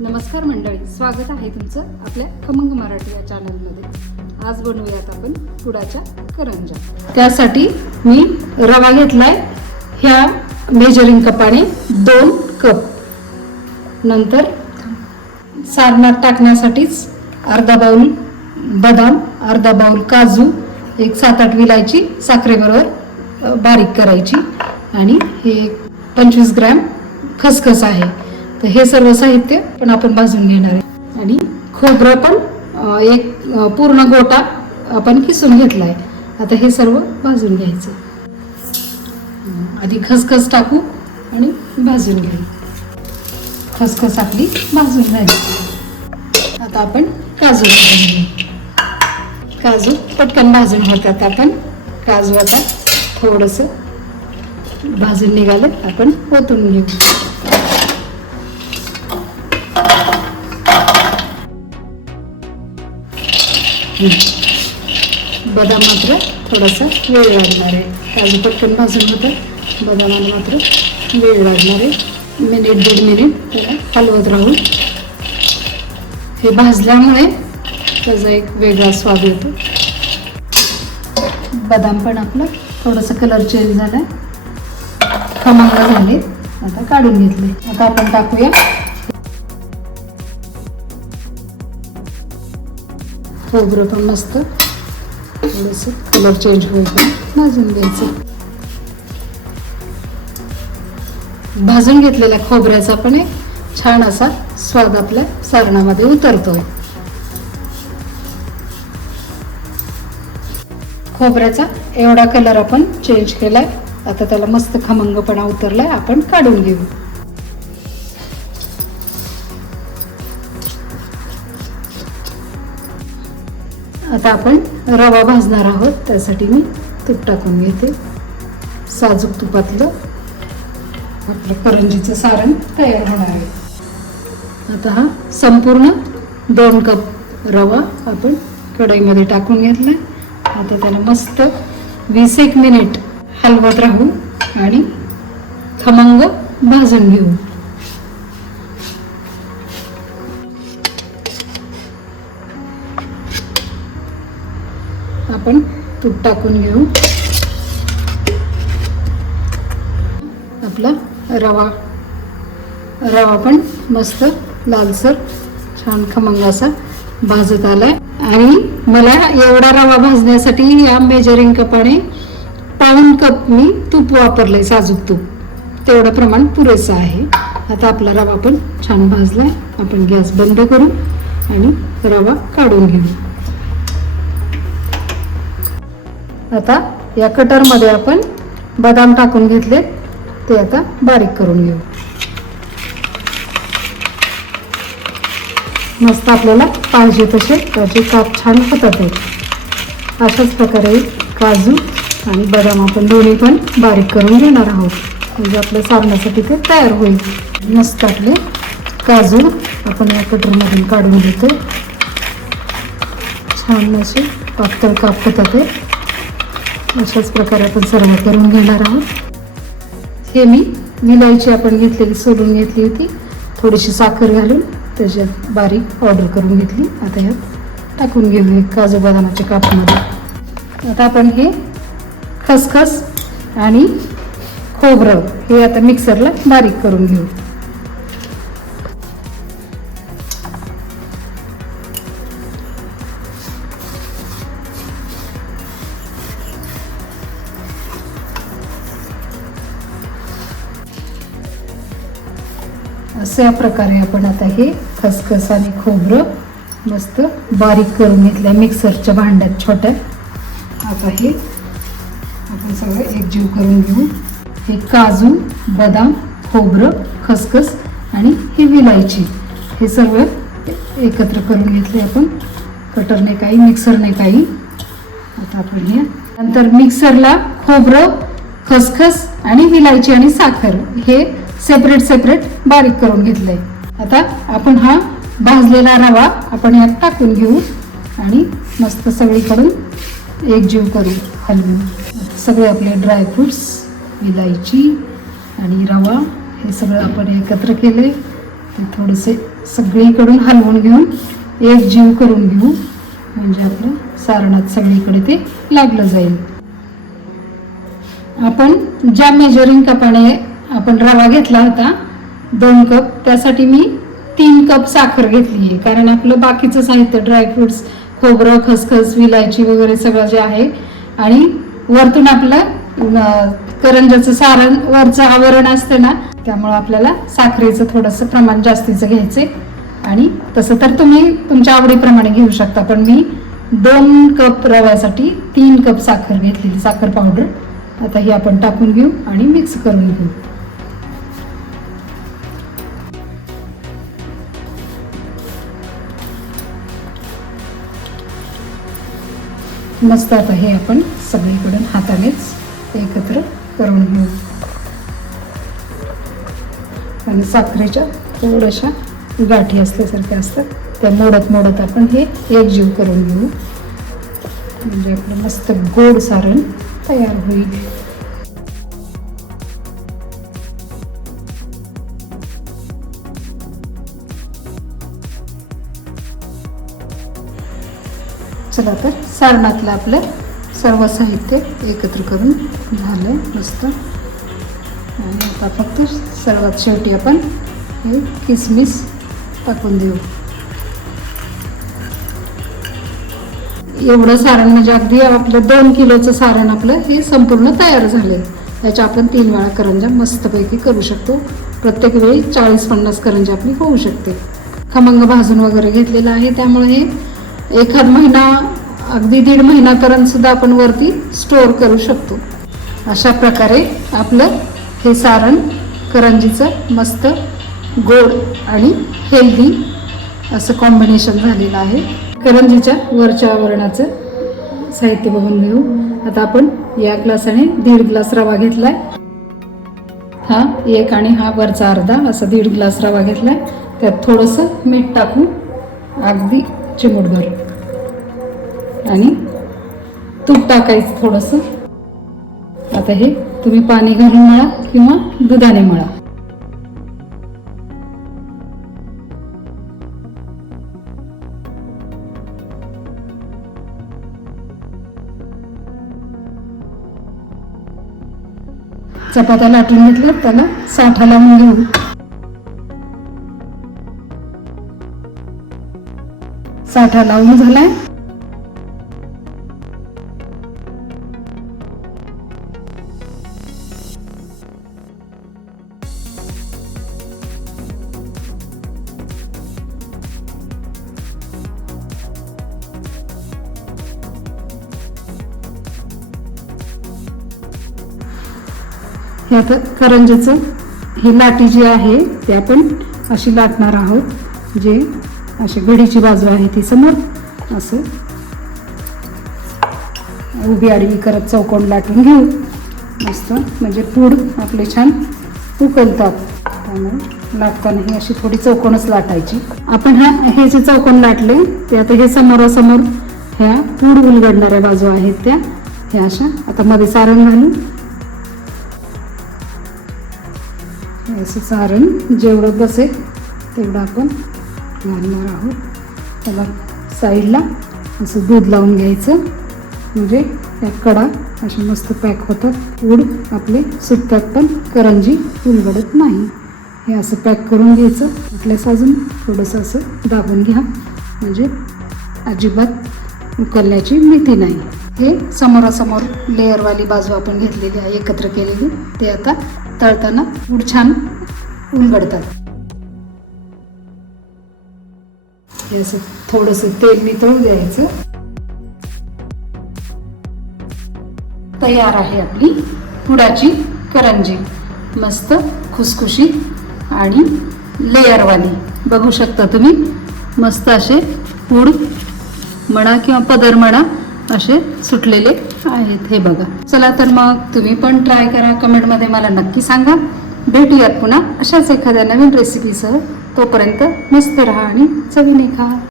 नमस्कार मंडळी स्वागत आहे तुमचं आपल्या खमंग मराठी या चॅनलमध्ये आज बनवूयात आपण गुडाच्या करंजा त्यासाठी मी रवा घेतलाय ह्या मेजरिंग कपाने दोन कप नंतर सारणात टाकण्यासाठीच अर्धा बाऊल बदाम अर्धा बाऊल काजू एक सात आठ विलायची साखरेबरोबर बारीक करायची. आणि हे पंचवीस ग्रॅम खसखस आहे. तर हे सर्व साहित्य पण आपण भाजून घेणार आहे. आणि खोबरं पण एक पूर्ण गोटा आपण किसून घेतला आहे आता हे सर्व भाजून घ्यायचं. आधी खसखस टाकू आणि भाजून घेऊ. खसखस आपली भाजून झाली. आता आपण काजू घेऊ. काजू पटकन भाजून होतात आपण. काजू आता थोडस भाजून निघालं आपण ओतून घेऊ. बदाम मात्र थोडासा वेळ लागणार आहे. काजू पटकन भाजून होतं बदामाला मात्र वेळ लागणार आहे. मिनिट दीड मिनिट त्याला हलवत राहू. हे भाजल्यामुळे त्याचा एक वेगळा स्वाद येतो. बदाम पण आपलं थोडंसं कलर चेंज झालाय. खमंग झाले. आता काढून घेतले. आता आपण टाकूया. खोबरं पण मस्त थोडंसं कलर चेंज होईल भाजून घ्यायचं. भाजून घेतलेल्या खोबऱ्याचा पण एक छान असा स्वाद आपल्या सारणामध्ये उतरतोय. खोबऱ्याचा एवढा कलर आपण चेंज केलाय. आता त्याला मस्त खमंगपणा उतरलाय. आपण काढून घेऊ. आता आपण रवा भाजणार आहोत. त्यासाठी मी तूप टाकून घेते. साजूक तुपातलं आपलं करंजीचं सारण तयार होणार आहे. आता हा संपूर्ण दोन कप रवा आपण कढईमध्ये टाकून घेतला. आता त्याला मस्त वीस एक मिनिट हलवत राहू आणि खमंग भाजून घेऊ. आपण तूप टाकून घेऊ. आपला रवा. रवा पण मस्त लालसर छान खमंग असा भाजत आलाय. आणि मला एवढा रवा भाजण्यासाठी या मेजरिंग कपाने पाऊन कप मी तूप वापरलंय साजूक तूप. तेवढं प्रमाण पुरेसं आहे. आता आपला रवा पण छान भाजलाय. आपण गॅस बंद करू आणि रवा काढून घेऊ. आता या कटरमध्ये आपण बदाम टाकून घेतले. ते आता बारीक करून घेऊ. मस्त आपल्याला पाहिजे तसे त्याचे काप छान होतात अशाच प्रकारे काजू आणि बदाम आपण दोन्ही पण बारीक करून घेणार आहोत. म्हणजे आपल्या सारण्यासाठी ते तयार होईल. मस्त आपले काजू आपण या कटरमधून काढून घेतो छान असे पातळ काप होतात अशाच प्रकारे आपण सर्व करून घेणार आहोत. हे मी विलायची आपण घेतलेली सोलून घेतली होती. थोडीशी साखर घालून त्याच्यात बारीक ऑर्डर करून घेतली. आता ह्यात टाकून घेऊ काजू बदामाच्या कापमध्ये. आता आपण हे खसखस आणि खोबरं हे आता मिक्सरला बारीक करून घेऊ. अशा प्रकारे आपण आता हे खसखस आणि खोबरं मस्त बारीक करून घेतलं आहे मिक्सरच्या भांड्यात छोट्या. आता हे आपण सगळं एकजीव करून घेऊ. हे काजू बदाम खोबरं खसखस आणि ही विलायची. हे सर्व एकत्र करून घेतले आपण. कटरने काही मिक्सरने काही. आता आपण हे नंतर मिक्सरला खोबरं खसखस आणि विलायची आणि साखर हे सेपरेट सेपरेट बारीक करून घेतलंय. आता आपण हा भाजलेला रवा आपण यात टाकून घेऊ आणि मस्त सगळीकडून एकजीव करू हलवून. सगळे आपले ड्रायफ्रुट्स विलायची आणि रवा हे सगळं आपण एकत्र केले ते थोडेसे सगळीकडून हलवून घेऊन एक जीव करून घेऊ. म्हणजे आपलं सारणात सगळीकडे ते लागलं जाईल. आपण ज्या मेजरिंग कपाने आपण रवा घेतला होता दोन कप. त्यासाठी मी तीन कप साखर घेतली आहे. कारण आपलं बाकीचं साहित्य ड्रायफ्रुट्स खोबरं खसखस विलायची वगैरे सगळं जे आहे आणि वरतून आपलं करंजाचं सारण वरचं आवरण असतं ना त्यामुळं आपल्याला साखरेचं थोडंसं प्रमाण जास्तीचं घ्यायचं आणि तसं तर तुम्ही तुमच्या आवडीप्रमाणे घेऊ शकता पण मी दोन कप रव्यासाठी तीन कप साखर घेतलेली साखर पावडर. आता ही आपण टाकून घेऊ आणि मिक्स करून घेऊ. मस्त आता हे आपण सगळीकडून हातानेच एकत्र करून घेऊ. आणि साखरेच्या थोड्याशा गाठी असल्यासारख्या असतात त्या मोडत मोडत आपण हे एकजीव करून घेऊ. म्हणजे आपलं मस्त गोड सारण तयार होईल. चला तर सारणातलं आपलं सर्व साहित्य एकत्र करून झालं मस्त. आणि आता फक्त सर्वात शेवटी आपण हे किसमिस टाकून देऊ. एवढं सारण म्हणजे अगदी आपलं दोन किलोचं सारण आपलं हे संपूर्ण तयार झालं याच्या आपण तीन वेळा करंजा मस्तपैकी करू शकतो. प्रत्येक वेळी चाळीस पन्नास करंजा आपली होऊ शकते. खमंग भाजून वगैरे घेतलेलं आहे त्यामुळे हे एखाद महिना अगदी दीड महिनापर्यंत सुद्धा आपण वरती स्टोअर करू शकतो. अशा प्रकारे आपलं हे सारण करंजीचं मस्त गोड आणि हेल्दी असं कॉम्बिनेशन झालेलं आहे. करंजीच्या वरच्या आवरणाचं साहित्य बघून घेऊ. आता आपण या ग्लासाने दीड ग्लास रवा घेतलाय. हा एक आणि हा वरचा अर्धा असा दीड ग्लास रवा घेतलाय. त्यात थोडंसं मीठ टाकू अगदी चिमूटभर आणि तूप टाकायचं थोडंसं. आता हे तुम्ही पाणी घालून मळा किंवा दुधाने मळा. चपात्या लाटून घेतल्या त्याला साठा लावून घेऊ. साठा लावून झालाय. हे आता करंजाचं ही लाटी जी आहे ती आपण अशी लाटणार आहोत जे अशी घडीची बाजू आहे ती समोर असं उभी आडवी करत चौकोन लाटून घेऊ. मस्त म्हणजे पूड आपले छान उकलतात. त्यामुळे लाटताना ही अशी थोडी चौकोनच लाटायची. आपण हा हे जे चौकोन लाटले ते आता हे समोरासमोर ह्या पूड उलगडणाऱ्या बाजू आहेत त्या. ह्या अशा आता मध्ये सारण घालून थोडंसं असं सारण जेवढं बसेल तेवढं आपण घालणार आहोत. त्याला साईडला असं दूध लावून घ्यायचं. म्हणजे त्या कडा असे मस्त पॅक होतात. उड आपले सुटतात पण करंजी उलगडत नाही. हे असं पॅक करून घ्यायचं. आपल्यास अजून थोडंसं असं दाबून घ्या. म्हणजे अजिबात उकलल्याची भीती नाही. हे समोरासमोर लेअरवाली बाजू आपण घेतलेली आहे एकत्र केलेली. ते आता तळताना पूड छान उलगडतात. हे असं थोडंसं तेल नितळू द्यायचं तयार आहे आपली पुडाची करंजी. मस्त खुसखुशीत आणि लेयरवाली. बघू शकता तुम्ही मस्त असे पूड म्हणा किंवा पदर म्हणा असे सुटलेले आहेत हे बघा. चला तर मग तुम्ही पण ट्राय करा. कमेंटमध्ये मला नक्की सांगा. भेटूयात पुन्हा अशाच एखाद्या नवीन रेसिपीसह तोपर्यंत मस्त राहा आणि चवीने खा.